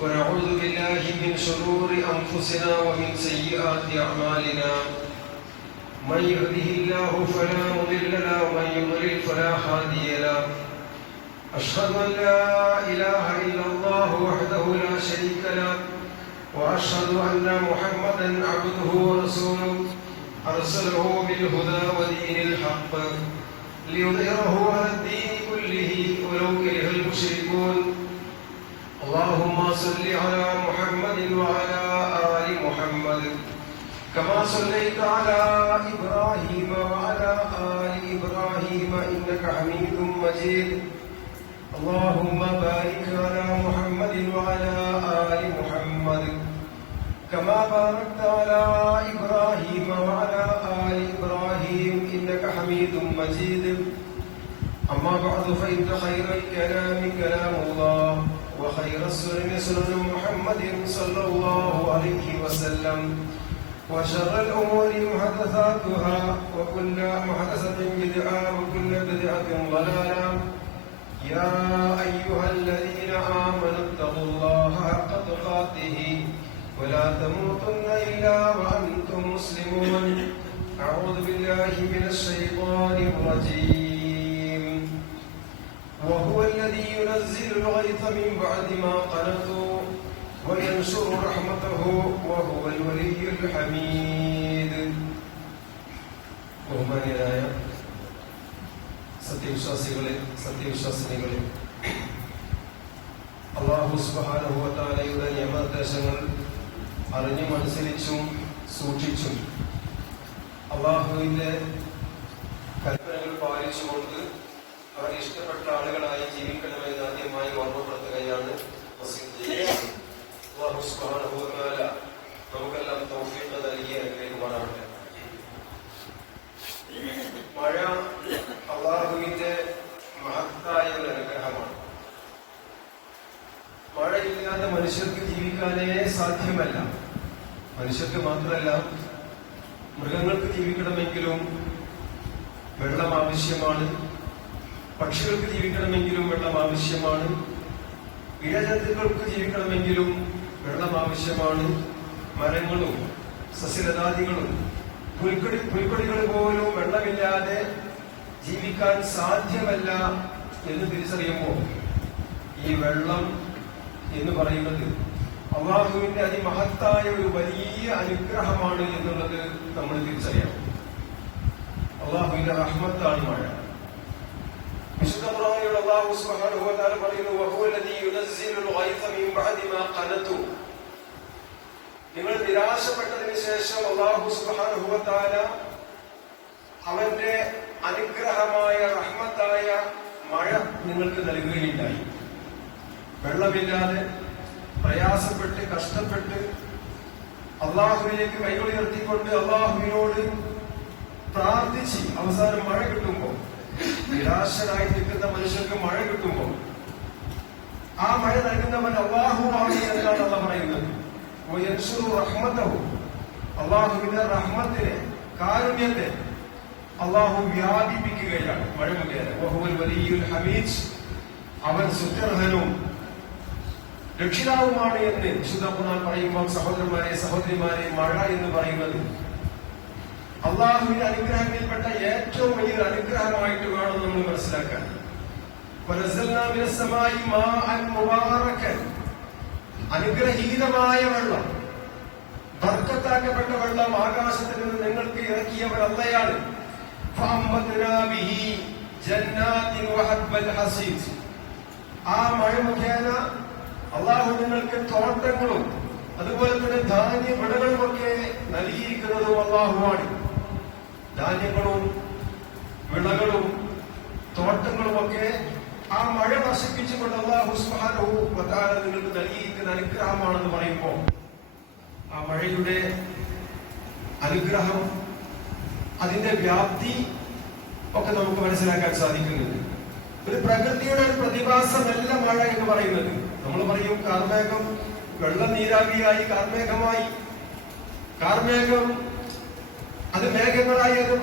ونعوذ بالله من شرور أنفسنا ومن سيئات أعمالنا من يهده الله فلا مضل له ومن يضلل فلا هادي له أشهد أن لا إله إلا الله وحده لا شريك له وأشهد أن محمدا عبده ورسوله أرسله بالهدى ودين الحق ليظهره على الدين كله ولو كره المشركون اللهم صل على محمد وعلى آل محمد كما صليت على إبراهيم وعلى آل إبراهيم إنك حميد مجيد اللهم بارك على محمد وعلى آل محمد كما باركت على إبراهيم وعلى آل إبراهيم إنك حميد مجيد أما بعد فإن خير الكلام كلام الله وخير السنن سنن محمد صلى الله عليه وسلم وشر الأمور محدثاتها وكل محدثة بدعة وكل بدعة ضلالة يا أيها الذين آمنوا اتقوا الله حق تقاته ولا تموتن إلا وأنتم مسلمون أعوذ بالله من الشيطان الرجيم وهو الذي ينزل الغيث من بعد ما قنطوا وينشر رحمته وهو الولي الحميد ബഹുമാന്യരായ സത്യവിശ്വാസിനികളെ അല്ലാഹു സുബ്ഹാനഹു വ തആലയുടെ നിയമനിർദ്ദേശങ്ങൾ അറിഞ്ഞും അനുസരിച്ചും സൂക്ഷിച്ചും അല്ലാഹുവിന്റെ കൽപ്പനകൾ പാലിച്ചുകൊണ്ട് അവർ ഇഷ്ടപ്പെട്ട ആളുകളായി ജീവിക്കണമെന്ന് ആദ്യമായി ഓർമ്മപ്പെടുത്തുകയാണ്. അല്ലാഹു സുബ്ഹാനഹു വ തആല നമുക്കെല്ലാം തൗഫീഖ് നൽകി അനുഗ്രഹിക്കുമാറാവട്ടെ. മഴ അല്ലാഹുവിന്റെ മഹത്തായ ഒരു അനുഗ്രഹമാണ്. മഴയില്ലാതെ മനുഷ്യർക്ക് ജീവിക്കാനേ സാധ്യമല്ല. മനുഷ്യർക്ക് മാത്രമല്ല, മൃഗങ്ങൾക്ക് ജീവിക്കണമെങ്കിലും വെള്ളം ആവശ്യമാണ്, പക്ഷികൾക്ക് ജീവിക്കണമെങ്കിലും വെള്ളം ആവശ്യമാണ്, ഇഴജന്തുക്കൾക്ക് ജീവിക്കണമെങ്കിലും വെള്ളം ആവശ്യമാണ്, മരങ്ങളും സസ്യലതാദികളും പുൽക്കൊടികൾ പോലും വെള്ളമില്ലാതെ ജീവിക്കാൻ സാധ്യമല്ല എന്ന് തിരിച്ചറിയുമ്പോൾ ഈ വെള്ളം എന്ന് പറയുന്നത് അല്ലാഹുവിന്റെ അതിമഹത്തായ ഒരു വലിയ അനുഗ്രഹമാണ് എന്നുള്ളത് നമ്മൾ തിരിച്ചറിയണം. അല്ലാഹുവിന്റെ റഹ്മത്താണ് മഴ. വിശുദ്ധ ഖുർആനിൽ അല്ലാഹു സുബ്ഹാനഹു വ തആല പറയുന്നു വഹുവ അല്ലദീ യുനസ്സിലുൽ ഗൈസ മിൻ ബഅദി മാ ഖനതു. നിങ്ങൾ നിരാശപ്പെട്ടതിന് ശേഷം അല്ലാഹു സുബ്ഹാനഹു വ തആല അവന്റെ അനുഗ്രഹമായ റഹ്മത്തായ മഴ നിങ്ങൾക്ക് നൽകുകയുണ്ടായി. വെള്ളമില്ലാതെ പ്രയാസപ്പെട്ട് കഷ്ടപ്പെട്ട് അല്ലാഹുവിലേക്ക് കൈകളുയർത്തിക്കൊണ്ട് അല്ലാഹുവിനോട് പ്രാർത്ഥിച്ച് അവസാനം മഴ കിട്ടുമ്പോൾ, നിരാശനായി നിൽക്കുന്ന മനുഷ്യർക്ക് മഴ കിട്ടുമ്പോൾ ആ മഴ നൽകുന്നവൻ അല്ലാഹുവാണ് എന്നാണ് അല്ലാഹു പറയുന്നത്. അല്ലാഹുവിന്റെ റഹ്മത്തിനെ, കാരുണ്യത്തെ അല്ലാഹു വ്യാപിപ്പിക്കുകയാണ് മഴ മുഖേന. വഹുവൽ വലിയുൽ ഹമീദ്, അവൻ സുത്യർഹനും രക്ഷിതാവുമാണ് എന്ന് വിശുദ്ധ ഖുർആൻ പറയുമ്പോൾ സഹോദരന്മാരെ സഹോദരിമാരെ, മഴ എന്ന് പറയുന്നത് അല്ലാഹുവിന്റെ അനുഗ്രഹങ്ങളിൽപ്പെട്ട ഏറ്റവും വലിയൊരു അനുഗ്രഹമായിട്ട് വേണം നമ്മൾ മനസ്സിലാക്കാൻ. വനസ്സൽനാ മിനസ് സമാഇ മാഅൻ മുബാറകൻ, അനുഗ്രഹീതമായ വെള്ളം, ബർക്കത്താക്കപ്പെട്ട വെള്ളം ആകാശത്തിൽ നിന്ന് നിങ്ങൾക്ക് ഇറക്കിയവർ അല്ലയാണ്. ഫഅംബത്നാ ബിഹി ജന്നാത്തിൻ വഹബ്ബൽ ഹസീദ്, ആ മഴ മുഖേന അല്ലാഹു നിങ്ങൾക്ക് തോട്ടങ്ങളും അതുപോലെ തന്നെ ധാന്യ വിളകളുമൊക്കെ നൽകിയിരിക്കുന്നതും അല്ലാഹുവാണ്. ധാന്യങ്ങളും വിളകളും തോട്ടങ്ങളുമൊക്കെ ആ മഴ വർഷിപ്പിച്ചുകൊണ്ട് അല്ലാഹു സുബ്ഹാനഹു വ തആല നിങ്ങൾക്ക് നൽകിയിരിക്കുന്ന അനുഗ്രഹമാണെന്ന് പറയുമ്പോൾ ആ മഴയുടെ അനുഗ്രഹം, അതിന്റെ വ്യാപ്തി ഒക്കെ നമുക്ക് മനസ്സിലാക്കാൻ സാധിക്കുന്നുണ്ട്. ഒരു പ്രകൃതിയുടെ ഒരു പ്രതിഭാസമല്ല മഴ എന്ന് പറയുന്നത്. നമ്മൾ പറയും കാർമേഘം വെള്ളം നീരാവിയായി കാർമേഘമായി, കാർമേഘം അത് മേഘങ്ങളായി അത്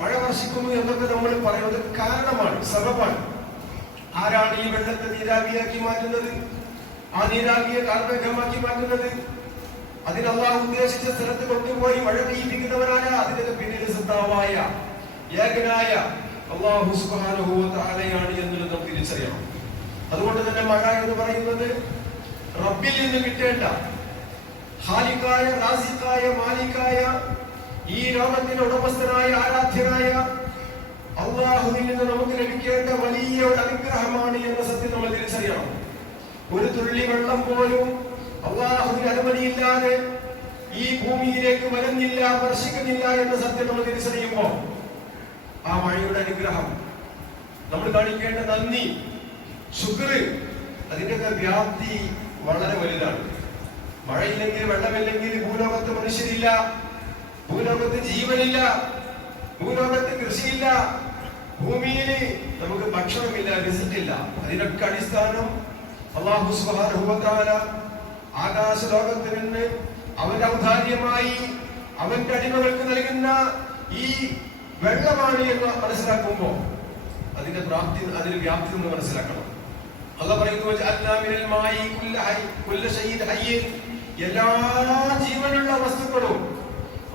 മഴ വർഷിക്കുന്നു എന്നൊക്കെ നമ്മൾ പറയുന്നത് കാരണമാണ്, സബബാണ്. ആരാണ് ഈ വെള്ളത്തെ നീരാവിയാക്കി മാറ്റുന്നത്? ആ നീരാകിയെ കാർമേഘമാക്കി മാറ്റുന്നത്? അതിന് അള്ളാഹു ഉദ്ദേശിച്ച സ്ഥലത്ത് കൊണ്ടുപോയി മഴ പെയ്യിപ്പിക്കുന്നവനായ അതിന്റെ പിന്നിൽ സത്താവായ ഏകനായ അള്ളാഹു സുബ്ഹാനഹു വ തആലയാണ് എന്നുള്ളത് നാം തിരിച്ചറിയണം. അതുകൊണ്ട് തന്നെ മഴ എന്ന് പറയുന്നത് റബ്ബിൽ നിന്ന് കിട്ടേണ്ട, ഖാലിഖായ റാസിഖായ മാലിക്കായ ഈ ലോകത്തിന്റെ ഉടമസ്ഥനായ ആരാധ്യനായ അള്ളാഹുവിൽ നിന്ന് നമുക്ക് ലഭിക്കേണ്ട വലിയ ഒരു അനുഗ്രഹമാണ് എന്ന സത്യം നമ്മൾ തിരിച്ചറിയണം. ഒരു തുള്ളി വെള്ളം പോലും അള്ളാഹുവിന്റെ അനുമതിയില്ലാതെ ഈ ഭൂമിയിലേക്ക് വരുന്നില്ല, വർഷിക്കുന്നില്ല എന്ന സത്യം നമ്മൾ തിരിച്ചറിയുമ്പോൾ ആ മഴയുടെ അനുഗ്രഹം, നമ്മൾ കാണിക്കേണ്ട നന്ദി, ശുക്ർ, അതിന്റെയൊക്കെ വ്യാപ്തി വളരെ വലുതാണ്. മഴയില്ലെങ്കിൽ, വെള്ളമില്ലെങ്കിൽ ഭൂലോകത്ത് മനുഷ്യരില്ല, ഭൂലോകത്ത് ജീവനില്ല, ഭൂലോകത്ത് കൃഷിയില്ല, ഭൂമിയിൽ നമുക്ക് ഭക്ഷണമില്ല, റിസിക്കില്ല. അതിനൊക്കെ അടിസ്ഥാനം അല്ലാഹു സുബ്ഹാനഹു വ തആല ആകാശ ലോകത്ത് നിന്ന് അവന്റെ ഔദാര്യമായി അവന്റെ അടിമകൾക്ക് നൽകുന്ന ഈ വെള്ളമാണ് എന്ന് മനസ്സിലാക്കുമ്പോൾ അതിന്റെ വ്യാപ്തി നമ്മൾ മനസ്സിലാക്കണം. അല്ലാഹു പറയുന്നു, എല്ലാ ജീവനുള്ള വസ്തുക്കളും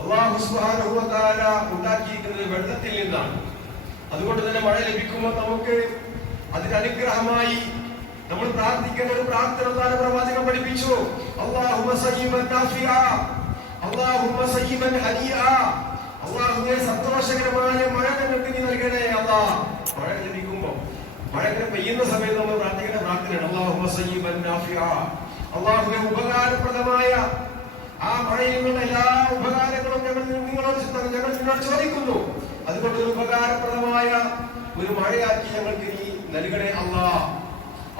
അല്ലാഹു സുബ്ഹാനഹു വ തആല ഉണ്ടാക്കിയിരിക്കുന്നത് വെള്ളത്തിൽ നിന്നാണ്. അതുകൊണ്ട് തന്നെ മഴ ലഭിക്കുമ്പോൾ നമുക്ക് അതിന്റെ അനുഗ്രഹമായി നമ്മൾ പ്രാർത്ഥിക്കേണ്ട ഒരു പ്രാർത്ഥന അല്ലാഹുവിന്റെ പ്രവാചകൻ പഠിപ്പിച്ചു. അല്ലാഹുമ്മ സയ്യിബൻ നാഫിഅ, അല്ലാഹുമ്മ സയ്യിബൻ ഹനിഅ. അല്ലാഹുവേ, സന്തോഷകരമായ മഴ ഞങ്ങൾക്ക് നീ നൽകണേ അല്ലാഹ്. മഴ ലഭിക്കുമ്പോൾ, മഴ പെയ്യുന്ന സമയത്ത് നമ്മൾ പ്രാർത്ഥിക്കേണ്ട പ്രാർത്ഥനയാണ് അല്ലാഹുമ്മ സയ്യിബൻ നാഫിഅ. അല്ലാഹുവേ, ഉപകാരപ്രദമായ ആ മഴയിൽ നിന്നുള്ള എല്ലാ ഉപകാരങ്ങളും ഞങ്ങൾ നിന്നോട് ചോദിക്കുന്നു. അതുകൊണ്ട് ഒരു ഉപകാരപ്രദമായ ഒരു മഴയാക്കി ഞങ്ങൾക്ക് നീ നൽകണേ അല്ലാഹ്.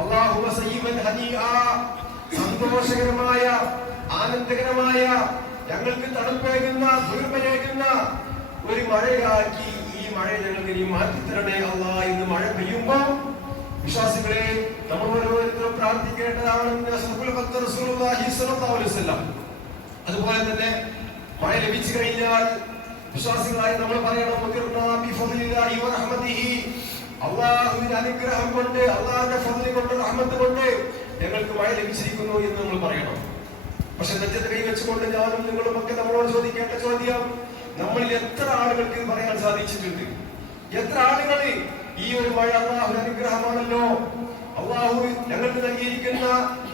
അല്ലാഹുമ്മ സയ്യിബൻ ഹനിഅ, സന്തോഷകരമായ ആനന്ദകരമായ ഞങ്ങൾക്ക് തണുപ്പേകുന്ന കുളിർമയേകുന്ന ഒരു മഴയാക്കി ഈ മഴ ഞങ്ങൾക്ക് നീ മാറ്റിത്തരണേ അല്ലാഹ് എന്ന് മഴ പെയ്യുമ്പോ വിശ്വാസികളെ നമ്മൾ ഓരോരുത്തരും പ്രാർത്ഥിക്കേണ്ടതാണെന്ന് റസൂലുള്ളാഹി സ്വല്ലല്ലാഹു അലൈഹി വസല്ലം. അതുപോലെ തന്നെ മഴ ലഭിച്ചു കഴിഞ്ഞാൽ വിശ്വാസികളായി നമ്മൾ പറയണം, അള്ളാഹുവിന്റെ അനുഗ്രഹം കൊണ്ട്, അള്ളാഹുവിന്റെ ഫദ്ല് കൊണ്ട്, റഹ്മത്ത് കൊണ്ട് ഞങ്ങൾക്ക് മഴ ലഭിച്ചിരിക്കുന്നു എന്ന് നമ്മൾ പറയണം. പക്ഷെ നെഞ്ചത്ത് കൈവച്ചുകൊണ്ട് ഞാനും നിങ്ങളും ഒക്കെ നമ്മളോട് ചോദിക്കേണ്ട ചോദ്യം, നമ്മളിൽ എത്ര ആളുകൾക്ക് ഇത് പറയാൻ സാധിച്ചിട്ടുണ്ട്? എത്ര ആളുകൾ ഈ ഒരു മഴ അള്ളാഹുവിന്റെ അനുഗ്രഹമാണല്ലോ, അള്ളാഹു ഞങ്ങൾക്ക് നൽകിയിരിക്കുന്ന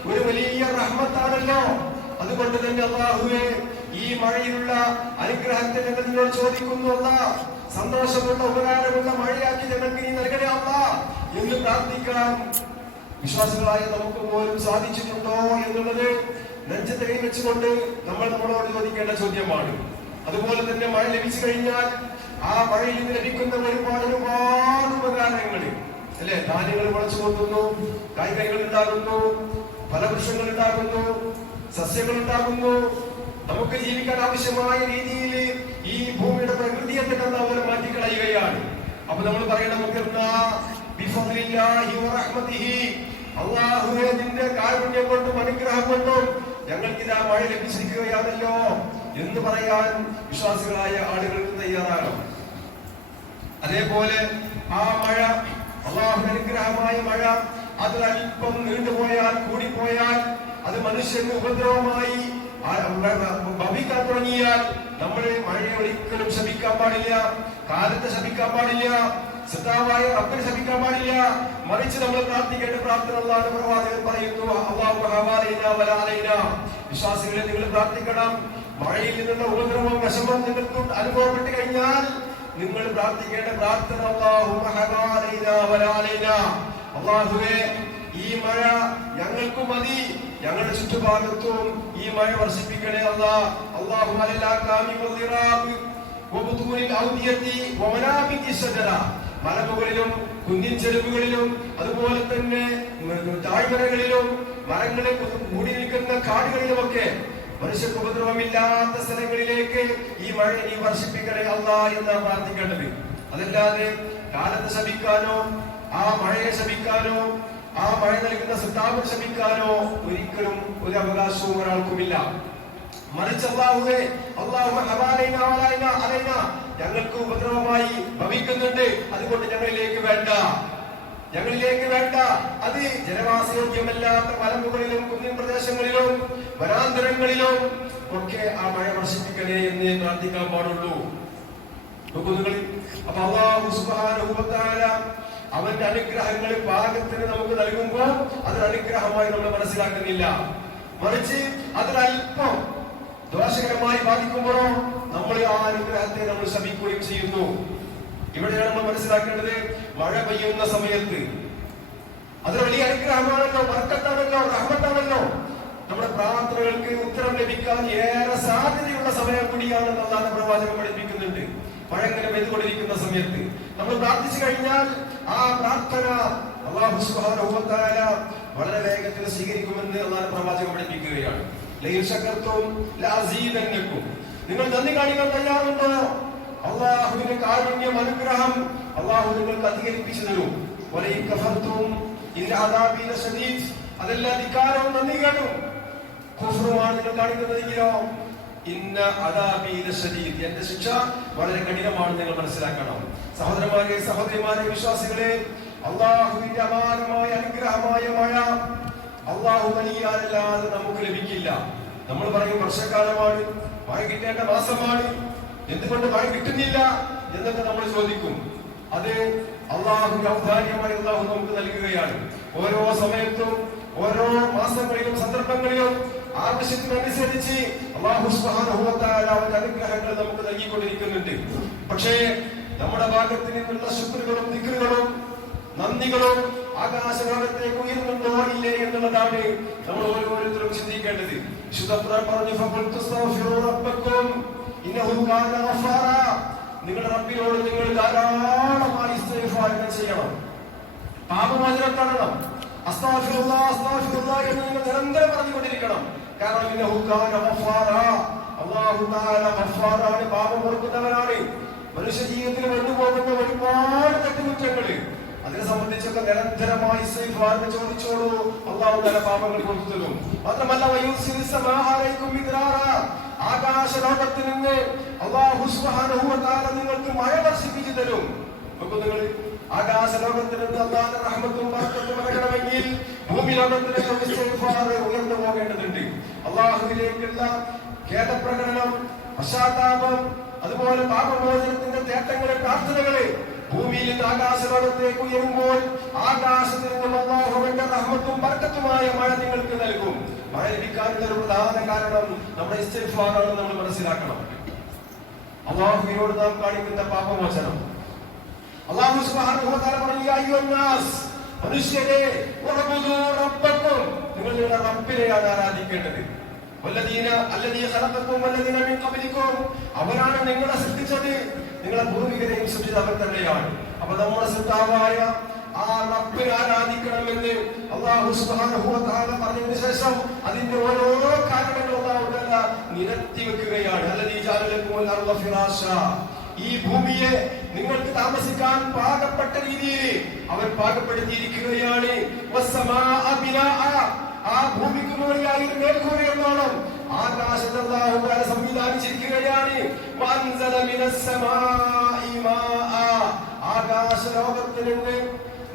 ഒരു വലിയ റഹ്മത്താണല്ലോ, അതുകൊണ്ട് തന്നെ അള്ളാഹുവേ ഈ മഴയിലുള്ള അനുഗ്രഹത്തെ ഞങ്ങൾ നിന്നോട് ചോദിക്കുന്നു അല്ലാഹ്, സന്തോഷമുള്ള ഉപകാരമുള്ള മഴയാക്കി ഞങ്ങൾക്ക് നീ നൽകണേ അല്ലാഹ് എന്ന് പ്രാർത്ഥിക്കണം. വിശ്വാസികളായ നമുക്ക് പോലും സാധിച്ചിട്ടുണ്ടോ എന്നുള്ളത് നെഞ്ചത്ത് കൈവച്ചുകൊണ്ട് നമ്മൾ നമ്മളോട് ചോദിക്കേണ്ട ചോദ്യമാണ്. അതുപോലെ തന്നെ മഴ ലഭിച്ചു കഴിഞ്ഞാൽ ആ മഴയിൽ നിന്ന് ലഭിക്കുന്ന ഒരുപാട് ഉപകാരങ്ങൾ അല്ലെ, ധാന്യങ്ങൾ മുളച്ചു കൊണ്ടുന്നു, കായ്കനികൾ ഉണ്ടാകുന്നു, ഫലവൃക്ഷങ്ങൾ ഉണ്ടാകുന്നു, സസ്യങ്ങൾ ഉണ്ടാകുന്നു. നമുക്ക് ജീവിക്കാൻ ആവശ്യമായ രീതിയിൽ ഈ ഭൂമിയുടെ പ്രകൃതിയെ തന്നെ അവരെ മാറ്റിക്കളയുകയാണ്. അപ്പൊ നമ്മൾ പറയണം, അല്ലാഹുവേ നിന്റെ കാരുണ്യം കൊണ്ടും അനുഗ്രഹം കൊണ്ടും ഞങ്ങൾക്ക് ഇതാ മഴ ലഭിച്ചിരിക്കുകയാണല്ലോ എന്ന് പറയാൻ വിശ്വാസികളായ ആളുകൾക്ക് തയ്യാറാകണം. അതേപോലെ ആ മഴ, അല്ലാഹുവിന്റെ അനുഗ്രഹമായ മഴ, അത് അല്പം നീണ്ടുപോയാൽ, കൂടിപ്പോയാൽ, അത് മനുഷ്യന് ഉപദ്രവമായി ഭവിക്കാൻ തുടങ്ങിയാൽ നമ്മൾ മഴയെ ഒരിക്കലും ശപിക്കാൻ പാടില്ല, കാലത്തെ ശപിക്കാൻ പാടില്ല, സത്താവായ റബ്ബിനെ ശപിക്കാൻ പാടില്ല. മറിച്ച് നമ്മൾ പ്രാർത്ഥിക്കേണ്ട പ്രാർത്ഥന അല്ലാഹുവിന്റെ പ്രവാചകൻ പറയുന്നു, അല്ലാഹു ഹവാലൈനാ വലാ അലൈനാ. വിശ്വാസികളെ നിങ്ങൾ പ്രാർത്ഥിക്കണം, മഴയിൽ നിന്നുള്ള ഉപദ്രവം, വിഷമം നിങ്ങൾക്ക് അനുഭവപ്പെട്ട് കഴിഞ്ഞാൽ നിങ്ങൾ പ്രാർത്ഥിക്കേണ്ട പ്രാർത്ഥന അല്ലാഹു ഹവാലൈനാ വലാ അലൈനാ. അല്ലാഹുവേ ഈ മഴ ഞങ്ങൾക്ക് മതി, ഞങ്ങളുടെ ചുറ്റുഭാഗത്തും ഈ മഴ വർഷിപ്പിക്കണേ അല്ലാഹ്. അല്ലാഹു അലല്ലാകാമി വദിറാബ് വബുതൂനിൽ ഔദിയതി വമനാബിതി ശജറ. മലമുകളിലും കുന്നിൻ ചെരുവുകളിലും അതുപോലെ തന്നെ താഴ്വരകളിലും മരങ്ങളിൽ മൂടി നിൽക്കുന്ന കാടുകളിലുമൊക്കെ മനുഷ്യർക്ക് ഉപദ്രവമില്ലാത്ത സ്ഥലങ്ങളിലേക്ക് ഈ മഴ നീ വർഷിപ്പിക്കണേ അല്ലാഹ് എന്നാണ് പ്രാർത്ഥിക്കേണ്ടത്. അതല്ലാതെ കാലത്തെ ശപിക്കാനോ ആ മഴയെ ശപിക്കാനോ ആ മഴ നൽകുന്ന സത്താവിനെ ശപിക്കാനോ ഒരിക്കലും ഒരു അവകാശവും ഒരാൾക്കുമില്ല. മറിച്ച് അല്ലാഹുവേ, അല്ലാഹു ഹവാലൈനാ വലൈനാ അലൈനാ, ഞങ്ങൾക്ക് ഉപദ്രവമായി ഭവിക്കുന്നുണ്ട്, അതുകൊണ്ട് ഞങ്ങളിലേക്ക് വേണ്ട. ഞങ്ങളിലേക്ക് വേണ്ട അത് ജനവാസയോഗ്യമല്ലാത്ത മലമുകളിലും കുന്നിൻ പ്രദേശങ്ങളിലും വനാന്തരങ്ങളിലും ഒക്കെ ആ മഴ വർഷിപ്പിക്കണേ എന്ന് പ്രാർത്ഥിക്കാൻ പാടുള്ളൂ. അപ്പൊ അല്ലാഹു സുബ്ഹാനഹു വ തആല അവന്റെ അനുഗ്രഹങ്ങൾ പാകത്തിന് നമുക്ക് നൽകുമ്പോൾ അതൊരു അനുഗ്രഹമായി നമ്മൾ മനസ്സിലാക്കുന്നില്ല. മറിച്ച് അതിലല്പം ദോഷകരമായി ബാധിക്കുമ്പോഴോ നമ്മൾ ആ അനുഗ്രഹത്തെ നമ്മൾ ശപിക്കുകയും ചെയ്യുന്നു. ഇവിടെയാണ് നമ്മൾ മനസ്സിലാക്കേണ്ടത്, മഴ പെയ്യുന്ന സമയത്ത് അത് വലിയ അനുഗ്രഹമാണല്ലോ, ബർക്കത്താണല്ലോ, റഹ്മത്താണല്ലോ. നമ്മുടെ പ്രാർത്ഥനകൾക്ക് ഉത്തരം ലഭിക്കാൻ ഏറെ സാധ്യതയുള്ള സമയം കൂടിയാണെന്ന് അല്ലാഹുവിന്റെ പ്രവാചകൻ പഠിപ്പിക്കുന്നുണ്ട്. മഴ ഇങ്ങനെ പെയ്തുകൊണ്ടിരിക്കുന്ന സമയത്ത് നമ്മൾ പ്രാർത്ഥിച്ചു കഴിഞ്ഞാൽ ആ പ്രാർത്ഥന അല്ലാഹു സുബ്ഹാനഹു വ തആല വളരെ വേഗത്തിൽ സ്വീകരിക്കുമെന്ന് അല്ലാഹുവിന്റെ പ്രവാചകൻ പഠിപ്പിക്കുകയാണ്. ലൈൻ ശകർതും ലഅസീദന്നകും. നിങ്ങൾ നന്ദി കാണിക്കാൻ തയ്യാറുണ്ടോ? അല്ലാഹുവിന്റെ കാരുണ്യം, അനുഗ്രഹം അല്ലാഹു നിങ്ങൾക്ക് അധികരിപ്പിച്ചു തരും. വലൈൻ കഫർതും ഇന്ന അദാബി ലശദീദ്. അതെല്ലാം ധിക്കാരവും നന്ദികേടും കുഫ്റുമാണ് നിങ്ങൾ കാണിക്കുന്നതെങ്കിലോ ഇന്ന അദാബി ലശദീദ്. എന്റെ ശിക്ഷ വളരെ കഠിനമാണ് നിങ്ങൾ മനസ്സിലാക്കണം. സഹോദരന്മാരെ, സഹോദരിമാരെ, വിശ്വാസികളെ, അല്ലാഹുവിന്റെ അപാരമായ അനുഗ്രഹമായ മഴ അല്ലാഹു നൽകിയാലല്ലാതെ നമുക്ക് ലഭിക്കില്ല. നമ്മൾ പറയും വർഷക്കാലമാണ്, മഴ കിട്ടേണ്ട മാസമാണ്, എന്തുകൊണ്ട് മഴ കിട്ടുന്നില്ല എന്നൊക്കെ നമ്മൾ ചോദിക്കും. അത് അല്ലാഹുവിന്റെ ഔദാര്യമായി അല്ലാഹു നമുക്ക് നൽകുകയാണ്. ഓരോ സമയത്തും ഓരോ മാസങ്ങളിലും സന്ദർഭങ്ങളിലും ആവശ്യത്തിനനുസരിച്ച് അല്ലാഹു സുബ്ഹാനഹു വ തആല അവന്റെ അനുഗ്രഹങ്ങൾ നമുക്ക് നൽകിക്കൊണ്ടിരിക്കുന്നുണ്ട്. പക്ഷേ നമ്മുടെ ഭാഗത്ത് നിന്നുള്ള ശുക്റുകളും ദിക്റുകളും നന്ദികളും ആകാശലോകത്തേക്ക് ഉയർന്നുണ്ടോ ഇല്ലേ എന്നുള്ളതാണ് നമ്മൾ ഓരോരുത്തരും ചിന്തിക്കേണ്ടത്. വിശുദ്ധ ഖുർആൻ പറഞ്ഞു, ഫഖുൽതുസ്തഗ്ഫിറൂ റബ്ബക്കും ഇന്നഹു കാന ഗഫാറ. നിങ്ങളുടെ റബ്ബിനോട് നിങ്ങൾ ധാരാളമായി ഇസ്തിഗ്ഫാർ ചെയ്യണം, പാപമോചനം തേടണം. അസ്തഗ്ഫിറുല്ലാഹ് അസ്തഗ്ഫിറുല്ലാഹ് എന്ന് നിങ്ങൾ നിരന്തരം പറഞ്ഞുകൊണ്ടിരിക്കണം. കാരണം ഇന്നഹു കാന ഗഫാറ, അല്ലാഹു തആല ഗഫാറാണ്, പാപം പൊറുക്കുന്നവനാണ്. മനുഷ്യ ജീവിതത്തിൽ വന്നുപോകുന്ന ഒരുപാട് തെറ്റുകുറ്റങ്ങൾ, അതിനെ സംബന്ധിച്ചൊക്കെ നിരന്തരമായി ഇസ്തിഗ്ഫാർ ചോദിച്ചോളൂ, അല്ലാഹു തആല പാപങ്ങൾ പൊറുത്തു തരും. മാത്രമല്ല വയുർസിലു സമാഅ അലൈക്കും മിദ്റാറ. ആകാശ ലോകത്തിൽ നിന്ന് അല്ലാഹു സുബ്ഹാനഹു വ തആല നിങ്ങൾക്ക് മഴ വർഷിപ്പിച്ചു തരും. നിങ്ങൾ ആകാശ ലോകത്തിൽ നിന്ന് അല്ലാഹുവിന്റെ റഹ്മത്തും ബർക്കത്തും ഇറങ്ങണമെങ്കിൽ ഭൂമി ലോകത്തിൽ നിന്ന് ഇസ്തിഗ്ഫാർ ഉയർന്നു പോകേണ്ടതുണ്ട്. അല്ലാഹുവിലേക്കുള്ള ഖേദപ്രകടനം, പശ്ചാത്താപം, അതുപോലെ പാപമോചനത്തിന്റെ തേട്ടങ്ങളെ, പ്രാർത്ഥനകളെ ഭൂമിയിൽ നിന്ന് ആകാശലോകത്തേക്ക് ഉയരുമ്പോൾ ആകാശത്തിൽ നിന്നും അല്ലാഹുവിന്റെ റഹ്മത്തും ബർക്കത്തുമായ മഴ നിങ്ങൾക്ക് നൽകും. മഴ ലഭിക്കാനുള്ള ഒരു പ്രധാന കാരണം നമ്മുടെ ഇസ്തിഗ്ഫാറാണ് നമ്മൾ മനസ്സിലാക്കണം. അല്ലാഹുവിനോട് നാം കാണിക്കുന്ന പാപമോചനം. അല്ലാഹു സുബ്ഹാനഹു വ തആല പറഞ്ഞു, യാ അയ്യുന്നാസ്, മനുഷ്യരെ, ഉഅ്ബുദൂ റബ്ബക്കും, നിങ്ങൾ നിങ്ങളുടെ റബ്ബിനെയാണ് ആരാധിക്കേണ്ടത്. അല്ലദീ ഖലഖക്കും വല്ലദീന മിൻ ഖബ്ലിക്കും, അവനാണ് നിങ്ങളെ സൃഷ്ടിച്ചത്, നിങ്ങളെ പൂർവികരെയും സൃഷ്ടിച്ചത് അവൻ തന്നെയാണ്. അപ്പൊ നമ്മുടെ സൃഷ്ടാവായ ആ റബ്ബിനെ ആരാധിക്കണമെന്ന് അല്ലാഹു സുബ്ഹാനഹു വ തആല പറഞ്ഞതിന് ശേഷം അതിന്റെ ഓരോ കാരണങ്ങളും അല്ലാഹു തആല നിരത്തി വെക്കുകയാണ്. അല്ലദീ ജഅല ലക്കുമുൽ അർള ഫിറാശ, ഈ ഭൂമിയെ നിങ്ങൾക്ക് താമസിക്കാൻ പാകപ്പെട്ട രീതിയിൽ അവൻ പാകപ്പെടുത്തിയിരിക്കുകയാണ്. വസ്സമാഅ ബിനാഅ, ആ ഭൂമിക്ക് മുകളിലായി ഒരു മേൽക്കൂര എന്നോണം ആകാശത്തെ അല്ലാഹു തആല സംവിധാനിച്ചിരിക്കുകയാണ്. വഅൻസല മിനസ് സമാഇ മാഅ, ആകാശ ലോകത്തിൽ നിന്ന്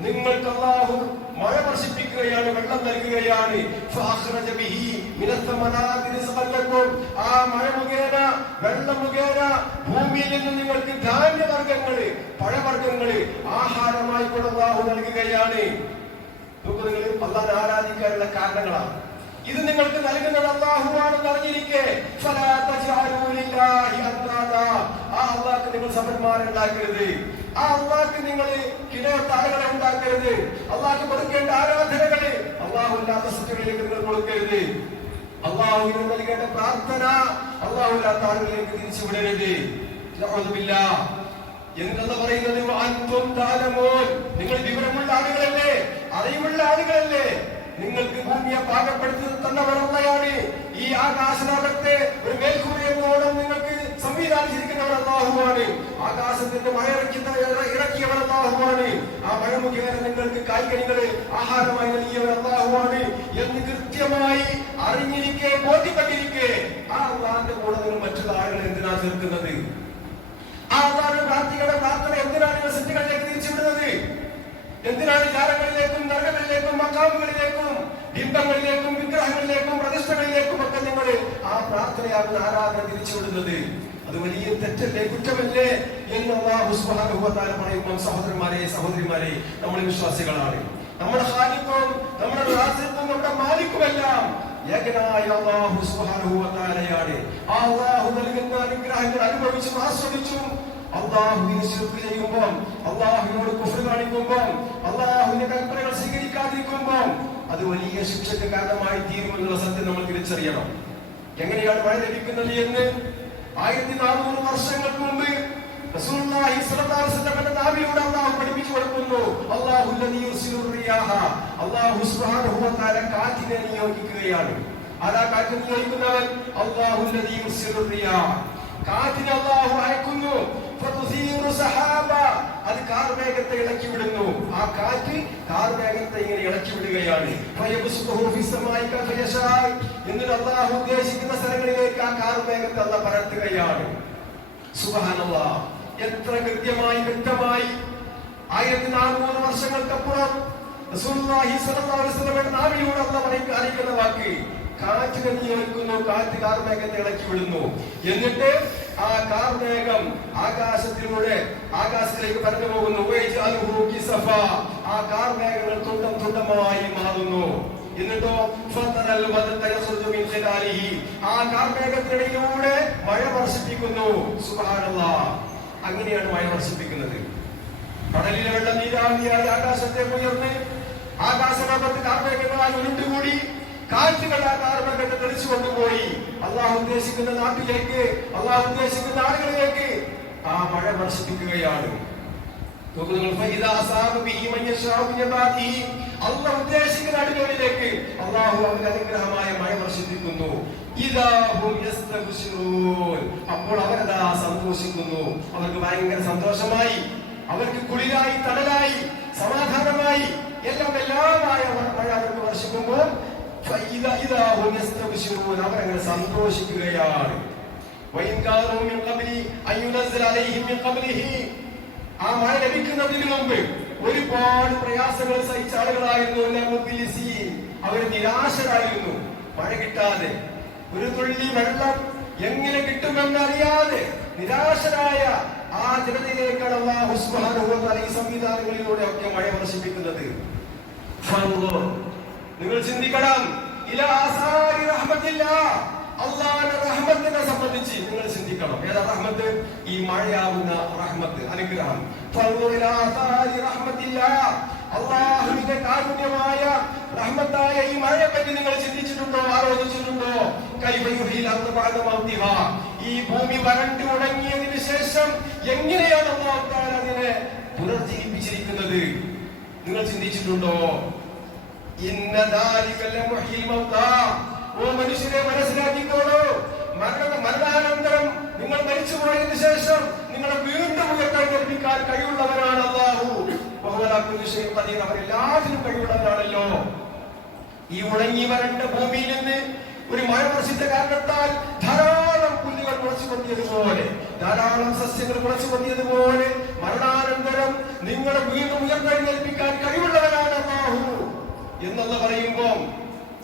നിങ്ങൾക്ക് അല്ലാഹു മഴ വർഷിപ്പിക്കുകയാണ്, വെള്ളം നൽകുകയാണ്. ഫഅഖ്റജ ബിഹി മിനസ് തമനാതി റിസ്ഖൻ ലക്കും, ആ മഴ മുഖേന, വെള്ളം മുഖേന ഭൂമിയിൽ നിന്ന് നിങ്ങൾക്ക് ധാന്യവർഗ്ഗങ്ങള്, പഴവർഗ്ഗങ്ങള് ആഹാരമായി കൊണ്ട് അല്ലാഹു നൽകുകയാണ്. നിങ്ങൾ അല്ലാഹുവിനെ ആരാധിക്കാനുള്ള കാരണങ്ങളാണ് ഇത്. നിങ്ങൾക്ക് നൽകുന്നത് അല്ലാഹുവാണെന്ന് അറിഞ്ഞിരിക്കെ ഫലാ തജ്അലൂ ലില്ലാഹി അൻദാദ, ആ അല്ലാഹുവിന് നിങ്ങൾ സമന്മാരെ ഉണ്ടാക്കരുത്, ആ അല്ലാഹുവിന് നിങ്ങൾ കിടത്താളുകളെ ഉണ്ടാക്കരുത്. അല്ലാഹുവിന് കൊടുക്കേണ്ട ആരാധനകളെ അല്ലാഹു അല്ലാത്ത സൃഷ്ടികളിലേക്ക് നിങ്ങൾ കൊടുക്കരുത്. അല്ലാഹുവിന് നൽകേണ്ട പ്രാർത്ഥന അല്ലാഹു അല്ലാത്ത ആളുകളിലേക്ക് തിരിച്ചു വിടരുത്. എന്നല്ല പറയുന്നത്, അൻതും തഅലമൂൻ, നിങ്ങൾ വിവരമുള്ള ആളുകളല്ലേ, അറിവുള്ള ആളുകളല്ലേ, നിങ്ങൾക്ക് ഭൂമിയെ പാകപ്പെടുത്തി തന്നവരല്ലയാണ്. ഈ ആകാശലോകത്തെ ഒരു മേൽക്കൂരയോളം നിങ്ങൾക്ക് സംവിധാനിച്ചിരിക്കുന്നവർ അല്ലാഹുവാണ്. ആകാശത്തിന്റെ മഴ ഇറക്കിയവർ അല്ലാഹുവാണ്. ആ മഴ മുഖേന നിങ്ങൾക്ക് കായ്കനികളെ ആഹാരമായി നൽകിയവർ അല്ലാഹുവാണ് എന്ന് കൃത്യമായി അറിഞ്ഞിരിക്കെ, ബോധ്യപ്പെട്ടിരിക്കെ ആ അല്ലാഹുവിന്റെ കൂടെ നിങ്ങൾ മറ്റുള്ള ആളുകളെ എന്തിനാ ചേർക്കുന്നത്? ആ അല്ലാഹുവിന്റെ പ്രാർത്ഥന എന്തിനാണ് നിങ്ങൾ സൃഷ്ടികളിലേക്ക് തിരിച്ചുവിടുന്നത്? എന്തിനാണ് ജാലങ്ങളിലേക്കും നരകങ്ങളിലേക്കും മക്കാമുകളിലേക്കും ബിംബങ്ങളിലേക്കും വിഗ്രഹങ്ങളിലേക്കും പ്രതിഷ്ഠകളിലേക്കും ഒക്കെ നിങ്ങൾ ആ പ്രാർത്ഥനയാകുന്ന ആരാധന തിരിച്ചുവിടുന്നത്? അത് വലിയ തെറ്റല്ലേ, കുറ്റമല്ലേ എന്ന് അല്ലാഹു സുബ്ഹാനഹു വ തആല പറയുമ്പോൾ സഹോദരന്മാരെ സഹോദരിമാരെ, നമ്മൾ വിശ്വാസികളാണ്. നമ്മുടെ ഖാലിഖും നമ്മുടെ റാസിഖും നമ്മുടെ മാലിക്കുമെല്ലാം ഏകനായ അല്ലാഹു സുബ്ഹാനഹു വ തആലയാണ്. ആ അല്ലാഹു നൽകുന്ന അനുഗ്രഹങ്ങൾ അനുഭവിച്ചും ആസ്വദിച്ചും അല്ലാഹുവിനെ ശിർക്ക് ചെയ്യുമ്പോൾ, അല്ലാഹുവിനോട് കുഫ്ർ കാണിക്കുമ്പോൾ, അല്ലാഹുവിന്റെ കൽപ്പനകൾ സ്വീകരിക്കാതിരിക്കുമ്പോൾ അത് വലിയ ശിക്ഷയ്ക്ക് കാരണമായി തീരുമെന്നുള്ള സത്യം നമ്മൾ തിരിച്ചറിയണം. എങ്ങനെയാണ് മഴ ലഭിക്കുന്നത് എന്ന് 1400 വർഷങ്ങൾക്ക് മുമ്പ് റസൂലുള്ളാഹി സ്വല്ലല്ലാഹു അലൈഹി വസല്ലമയുടെ നാവിലൂടെ അല്ലാഹു പഠിപ്പിച്ചു കൊടുക്കുന്നു. അല്ലാഹു അല്ലദീ യുർസിലു റിയാഹ, അല്ലാഹു സുബ്ഹാനഹു വ തആല കാറ്റിനെ നിയോഗിക്കുകയാണ്. ആരാ കാറ്റ് നിയോഗിക്കുന്നവൻ? അല്ലാഹു അല്ലദീ യുർസിലു റിയാഹ, കാറ്റിനെ അല്ലാഹു അയക്കുന്നു. ഫതുസീറു സഹാബ, അത് കാർമേഘത്തെ ഇളക്കി വിടുന്നു. ആ കാറ്റ് കാർമേഘത്തെ ഇങ്ങനെ ഇളക്കി വിടുകയാണ്. ഫയബ്സുഹു ഫിസ്സമായി കഫയശാ, എന്നിട്ട് അല്ലാഹു ഉദ്ദേശിക്കുന്ന സ്ഥലങ്ങളിലേക്ക് ആ കാർമേഘത്തെ അല്ലാഹു പരത്തുകയാണ്. സുബ്ഹാനല്ലാഹ്, എത്ര കൃത്യമായി വ്യക്തമായി 1400 വർഷങ്ങൾക്കപ്പുറം റസൂലുള്ളാഹി സ്വല്ലല്ലാഹു അലൈഹി വസല്ലമയുടെ നാവിലൂടെ അല്ലാഹു അറിയിക്കുന്ന വാക്ക്. കാറ്റിനെ നിയോഗിക്കുന്നു, കാറ്റ് കാർമേഘത്തെ ഇളക്കി വിടുന്നു. എന്നിട്ട് ആ കാർമേഘം ആകാശത്തിലേക്ക് പരന്നു പോകുന്നു. ആ കാർമേഘങ്ങൾ തുണ്ടം തുണ്ടമായി മാറുന്നു. എന്നിട്ടോ ആ കാർമേഘത്തിനിടയിലൂടെ മഴ വർഷിപ്പിക്കുന്നു. സുബ്ഹാനല്ലാഹ്, അങ്ങനെയാണ് മഴ വർഷിപ്പിക്കുന്നത്. കടലിലെ വെള്ളം നീരാവിയായി ആകാശത്തേക്ക് ഉയർന്ന് ആകാശലോകത്ത് കാർമേഘങ്ങളായി ഉരുണ്ടുകൂടി കാറ്റുകൾ ആ കാർമേഘത്തെ തെളിച്ചു കൊണ്ടുപോയി അല്ലാഹു ഉദ്ദേശിക്കുന്ന നാട്ടിലേക്ക്, അല്ലാഹു ഉദ്ദേശിക്കുന്ന ആളുകളിലേക്ക് ആ മഴ വർഷിപ്പിക്കുകയാണ്. അല്ലാഹു ഉദ്ദേശിക്കുന്ന ആളുകളിലേക്ക് അല്ലാഹു അവന്റെ അനുഗ്രഹമായ മഴ വർഷിപ്പിക്കുന്നു. അപ്പോൾ അവരതാ സന്തോഷിക്കുന്നു. അവർക്ക് ഭയങ്കര സന്തോഷമായി, അവർക്ക് കുളിരായി, തണലായി, സമാധാനമായി, എല്ലാമായ മഴ അവർക്ക് വർഷിക്കുമ്പോൾ അവരങ്ങനെ സന്തോഷിക്കുകയാണ്. ആ മഴ ലഭിക്കുന്നതിന് മുമ്പ് ഒരുപാട് പ്രയാസങ്ങൾ സഹിച്ച ആളുകളായിരുന്നു. അവർ നിരാശരായിരുന്നു. മഴ കിട്ടാതെ, ഒരു തുള്ളി വെള്ളം എങ്ങനെ കിട്ടുമെന്നറിയാതെ നിരാശരായ ആ ജനതയിലേക്കാണ് അല്ലാഹു സുബ്ഹാനഹു വ തആല ഈ സംവിധാനങ്ങളിലൂടെ ഒക്കെ മഴ വർഷിപ്പിക്കുന്നത്. നിങ്ങൾ ചിന്തിക്കണം, അല്ലാഹുവിന്റെ റഹ്മത്തിനെ സംബന്ധിച്ച് നിങ്ങൾ ചിന്തിക്കണം. ഏതാ റഹ്മത്ത്? ഈ മഴയാവുന്ന റഹ്മത്ത്, അനുഗ്രഹം. അല്ലാഹുവിന്റെ കാരുണ്യമായ റഹ്മത്തായ ഈ മഴയെ പറ്റി നിങ്ങൾ ചിന്തിച്ചിട്ടുണ്ടോ, ആലോചിച്ചിട്ടുണ്ടോ? ഈ ഭൂമി വരണ്ടു ഉണങ്ങിയതിനു ശേഷം എങ്ങനെയാണ് അല്ലാഹു തആല അതിനെ പുനർജീവിപ്പിച്ചിരിക്കുന്നത്? നിങ്ങൾ ചിന്തിച്ചിട്ടുണ്ടോ? ഓ മനുഷ്യരെ, മനസ്സിലാക്കിക്കോളൂ, മരണാനന്തരം നിങ്ങൾ മരിച്ചു പോയതിനു ശേഷം നിങ്ങളെ വീണ്ടും ഉയർത്തെഴുന്നേൽപ്പിക്കാൻ കഴിവുള്ളവരാണ് അല്ലാഹു. അവരെല്ലാത്തിനും കഴിവുള്ളവരാണല്ലോ. ഈ ഉണങ്ങി വരണ്ട ഭൂമിയിൽ നിന്ന് ഒരു മഴ വർഷിച്ച കാരണത്താൽ ധാരാളം പുല്ലുകൾ മുളച്ചു പൊന്തിയതുപോലെ, ധാരാളം സസ്യങ്ങൾ മുളച്ചു പൊന്തിയതുപോലെ മരണാനന്തരം നിങ്ങളെ വീണ്ടും ഉയർത്തെഴുന്നേൽപ്പിക്കാൻ കഴിവുള്ളവരാണ് അല്ലാഹു എന്നുള്ള പറയുമ്പോൾ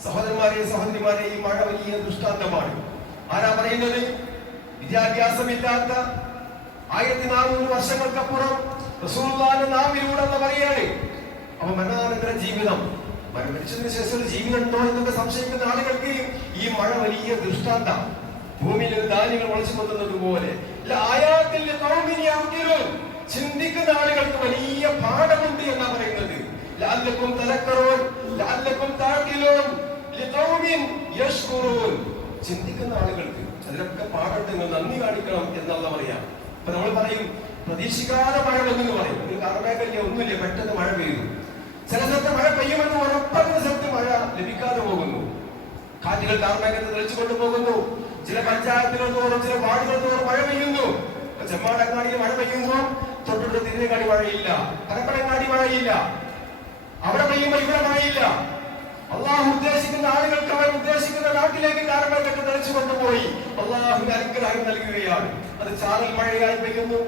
സഹോദരന്മാരെ സഹോദരിമാരെ, ഈ മഴ വലിയ ദൃഷ്ടാന്തമാണ്. ആരാ പറയുന്നത്? വിദ്യാഭ്യാസമില്ലാത്ത 1400 വർഷങ്ങൾക്കപ്പുറം റസൂലുള്ളാഹിന്റെ നാവിലൂടെ എന്ന് പറയാണ്. അപ്പൊ മരണാനന്തര ജീവിതം, മരിച്ചതിന് ശേഷം ജീവിതം ഉണ്ടോ എന്നൊക്കെ സംശയിക്കുന്ന ആളുകൾക്ക് ഈ മഴ വലിയ ദൃഷ്ടാന്തം. ഭൂമിയിൽ ധാന്യങ്ങൾ മുളച്ചു പൊന്തുന്നത് പോലെ ചിന്തിക്കുന്ന ആളുകൾക്ക് വലിയ പാഠമുണ്ട് എന്നാ പറയുന്നത്. ലഅല്ലക്കും തദക്കറൂൻ ലഅല്ലക്കും തഅഖിലൂൻ ലിഖൗമിൻ യശ്കുറൂൻ. ചിന്തിക്കുന്ന ആളുകൾക്ക് അതിലൊക്കെ പാഠമുണ്ട്, നന്ദി കാണിക്കണം എന്നുള്ള പറയാം. അപ്പൊ നമ്മൾ പറയും പ്രതീക്ഷിക്കാതെ മഴ വന്നു പറയും. ഒരു കാർമേഘമില്ല, ഒന്നുമില്ല, പെട്ടെന്ന് മഴ പെയ്തു. ചില സ്ഥലത്ത് മഴ പെയ്യുമെന്ന് ഉറപ്പുള്ള സ്ഥലത്ത് മഴ ലഭിക്കാതെ പോകുന്നു. കാറ്റുകൾ കാർമേഘത്തെ തെളിച്ചു കൊണ്ടുപോകുന്നു. ചില പഞ്ചായത്തുകൾ തോറും ചില വാർഡുകൾ തോറും മഴ പെയ്യുന്നു. ചെമ്മാടങ്ങാടിയിൽ മഴ പെയ്യുമ്പോൾ തൊട്ടിട്ട് തിരുനങ്ങാടി മഴയില്ല, പരപ്പനങ്ങാടി മഴയില്ല. അവിടെ പെയ്യുമ്പോൾ ഇവിടെ മഴയില്ല. അള്ളാഹു ഉദ്ദേശിക്കുന്ന ആളുകൾക്ക് അവർ ഉദ്ദേശിക്കുന്ന നാട്ടിലേക്ക് കാർമേഘത്തെ തെളിച്ചു കൊണ്ടുപോയി അള്ളാഹുവിന്റെ അനുഗ്രഹം നൽകുകയാണ്. അത് ചാറൽ മഴയായി പെയ്യുന്നു,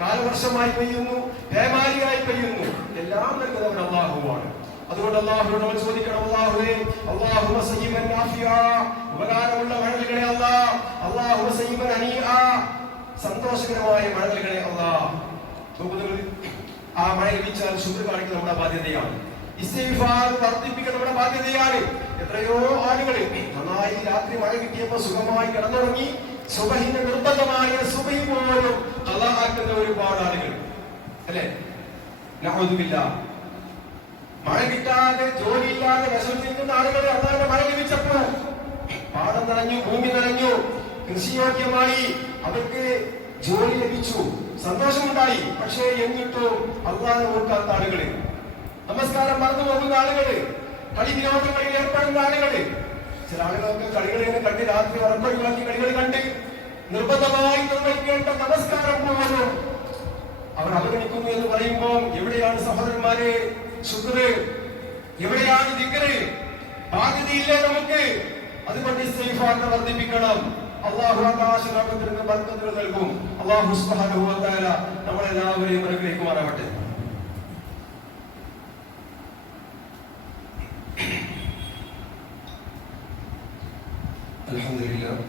കാലവർഷമായി പെയ്യുന്നു, പേമാരിയായി പെയ്യുന്നു. എല്ലാം നൽകുന്നവൻ അല്ലാഹുവാണ്. അതുകൊണ്ട് അല്ലാഹുവിനോട് നമ്മൾ ചോദിക്കണം, അല്ലാഹുവേ അല്ലാഹുമ്മ സയ്യിബൻ നാഫിഅ, ഉപകാരമുള്ള മഴ നൽകണേ അല്ലാഹ്. അല്ലാഹുമ്മ സയ്യിബൻ അനീഅ, സന്തോഷകരമായ മഴ നൽകണേ അല്ലാഹ്. ആ മഴ ലഭിച്ചാൽ ശുക്ർ കാണിക്കുന്ന നമ്മുടെ ബാധ്യതയാണ്. ഇസ്തിഗ്ഫാർ വർദ്ധിപ്പിക്കുന്ന നമ്മുടെ ബാധ്യതയാണ്. എത്രയോ ആളുകൾ നന്നായി രാത്രി മഴ കിട്ടിയപ്പോൾ സുഖമായി കിടന്നുറങ്ങി, സുബഹിന്റെ നിർബന്ധമായ സുബഹി പോലും ഖളാഅക്കുന്ന ഒരുപാട് ആളുകൾ അല്ലെ. നഅൂദുബില്ലാ. മഴ കിട്ടാതെ ജോലിയില്ലാതെ വിഷമിക്കുന്ന ആളുകൾ അല്ലാഹുവിന്റെ മഴ ലഭിച്ചപ്പോൾ പാടം നിറഞ്ഞു, ഭൂമി നിറഞ്ഞു, കൃഷിയോഗ്യമായി, അവർക്ക് ജോലി ലഭിച്ചു, സന്തോഷമുണ്ടായി. പക്ഷേ എന്നിട്ടും അല്ലാഹുവിനെ ഓർക്കാത്ത ആളുകള്, നമസ്കാരം മറന്നു പോകുന്ന ആളുകള്, കളി വിനോദങ്ങളിൽ ഏർപ്പെടുന്ന ആളുകള്. ചില ആളുകളൊക്കെ കളികളിൽ കണ്ട് രാത്രി ഉറപ്പൊഴിവാക്കി കളികൾ കണ്ട് നിർബന്ധമായി നിർവഹിക്കേണ്ട നമസ്കാരം പോലും അവർ അവഗണിക്കുന്നു എന്ന് പറയുമ്പോൾ എവിടെയാണ് സഹോദരന്മാരെ ശുക്ര്? എവിടെയാണ് ദിക്റ്? ബാധ്യതയില്ലേ നമുക്ക്? അതുകൊണ്ട് ഇസ്തിഗ്ഫാർ വർദ്ധിപ്പിക്കണം. അല്ലാഹു ആകാശലോകത്തിന് ബർക്കത്തുകൾ നൽകും. അല്ലാഹു സുബ്ഹാനഹു വ തആല നമ്മളെല്ലാവരെയും അനുഗ്രഹിക്കുമാറാവട്ടെ. അൽഹംദുലില്ലാഹ്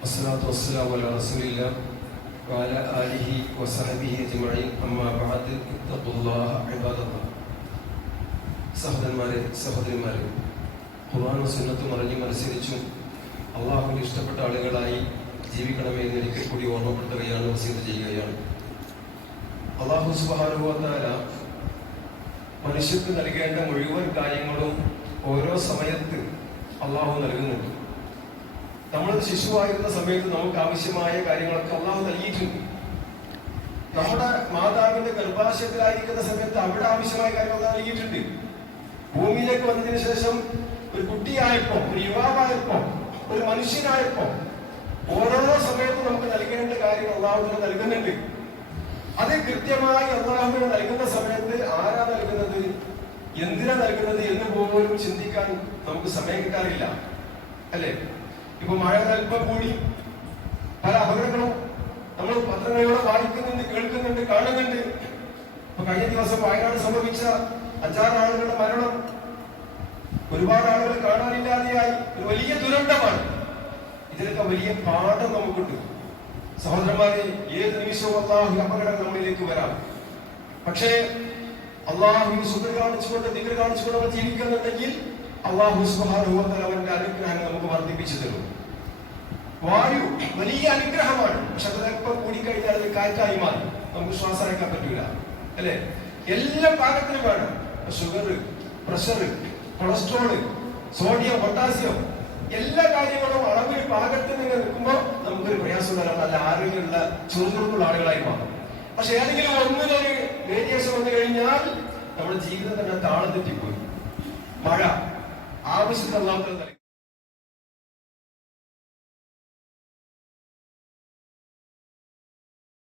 വസ്സലാത്തു വസ്സലാമു അലാ റസൂലില്ലാഹ് വഅലാ ആലിഹി വസഹബിഹി അജ്മഈൻ. അമ്മാ ബഅദ്, ഇത്തഖുല്ലാഹ ഇബാദല്ലാഹ്. സഹോദരന്മാരെ, സഹോദരിമാരെ, ഖുർആനും സുന്നത്തും അറിഞ്ഞും അനുസരിച്ചും അള്ളാഹുവിന് ഇഷ്ടപ്പെട്ട ആളുകളായി ജീവിക്കണമേ എന്ന് ഒരിക്കൽ കൂടി ഓർമ്മപ്പെടുത്തുകയാണ്, വസിയത്ത് ചെയ്യുകയാണ്. അല്ലാഹു സുബ്ഹാനഹു വ തആല മനുഷ്യർക്ക് നൽകേണ്ട മുഴുവൻ കാര്യങ്ങളും ഓരോ സമയത്ത് അള്ളാഹു നൽകുന്നുണ്ട്. നമ്മൾ ശിശുവായിരുന്ന സമയത്ത് നമുക്ക് ആവശ്യമായ കാര്യങ്ങളൊക്കെ അള്ളാഹു നൽകിയിട്ടുണ്ട്. നമ്മുടെ മാതാവിന്റെ ഗർഭാശയത്തിലായിരിക്കുന്ന സമയത്ത് അവിടെ ആവശ്യമായ കാര്യങ്ങൾ നൽകിയിട്ടുണ്ട്. ഭൂമിയിലേക്ക് വന്നതിന് ശേഷം ഒരു കുട്ടിയായപ്പോ, ഒരു യുവാവായപ്പോ, ഒരു മനുഷ്യനായപ്പോ ഓരോ സമയത്തും നമുക്ക് നൽകേണ്ട കാര്യം അള്ളാഹുവിന് നൽകുന്നുണ്ട്. അത് കൃത്യമായി അള്ളാഹുവിന് നൽകുന്ന സമയത്ത് ആരാ നൽകുന്നത്, എന്തിനാ നൽകുന്നത് എന്ന് പോലും ചിന്തിക്കാൻ നമുക്ക് സമയം കിട്ടാറില്ല അല്ലെ. ഇപ്പൊ മഴ അല്പം കൂടി, പല അപകടങ്ങളും നമ്മൾ പത്രങ്ങളിലൂടെ വായിക്കുന്നുണ്ട്, കേൾക്കുന്നുണ്ട്, കാണുന്നുണ്ട്. ഇപ്പൊ കഴിഞ്ഞ ദിവസം വയനാട് സംഭവിച്ച 5-6 ആളുകളുടെ മരണം, ഒരുപാട് ആളുകൾ കാണാനില്ലാതെയായി. ഒരു വലിയ ദുരന്തമാണ്. ഇതിലൊക്കെ വലിയ പാഠം നമുക്കുണ്ട് സഹോദരന്മാരെ. ഏത് നിമിഷവും അല്ലാഹു അപകടം നമ്മളിലേക്ക് വരാം. പക്ഷേ അല്ലാഹുവിന് ശുക്ർ കാണിച്ചുകൊണ്ട്, ദിക്ർ കാണിച്ചുകൊണ്ട് നമ്മൾ ജീവിക്കുന്നുണ്ടെങ്കിൽ അല്ലാഹു സുബ്ഹാനഹു വ തആല അവന്റെ അനുഗ്രഹം നമുക്ക് വർദ്ധിപ്പിച്ചു തരും. വായു വലിയ അനുഗ്രഹമാണ്. പക്ഷെ അതൊക്കെ കൂടിക്കഴിഞ്ഞാൽ അത് കാറ്റായി മാറും, നമുക്ക് ശ്വാസം അടക്കാൻ പറ്റൂല അല്ലെ. എല്ലാ പാകത്തിനും വേണം. Sugar, pressure, cholesterol, sodium, potassium, എല്ലാ കാര്യങ്ങളും അളവിൽ പാകത്തിന് നിൽക്കുമ്പോൾ നമുക്കൊരു പ്രയാസം വരാം. നല്ല ആരോഗ്യമുള്ള ചുറുചുറുക്കുള്ള ആളുകളായി മാറും. പക്ഷെ ഏതെങ്കിലും ഒന്നിനൊരു വേരിയേഷൻ വന്നു കഴിഞ്ഞാൽ നമ്മുടെ ജീവിതം തന്നെ താളം തെറ്റിപ്പോയി. മഴ ആവശ്യത്തിനുള്ള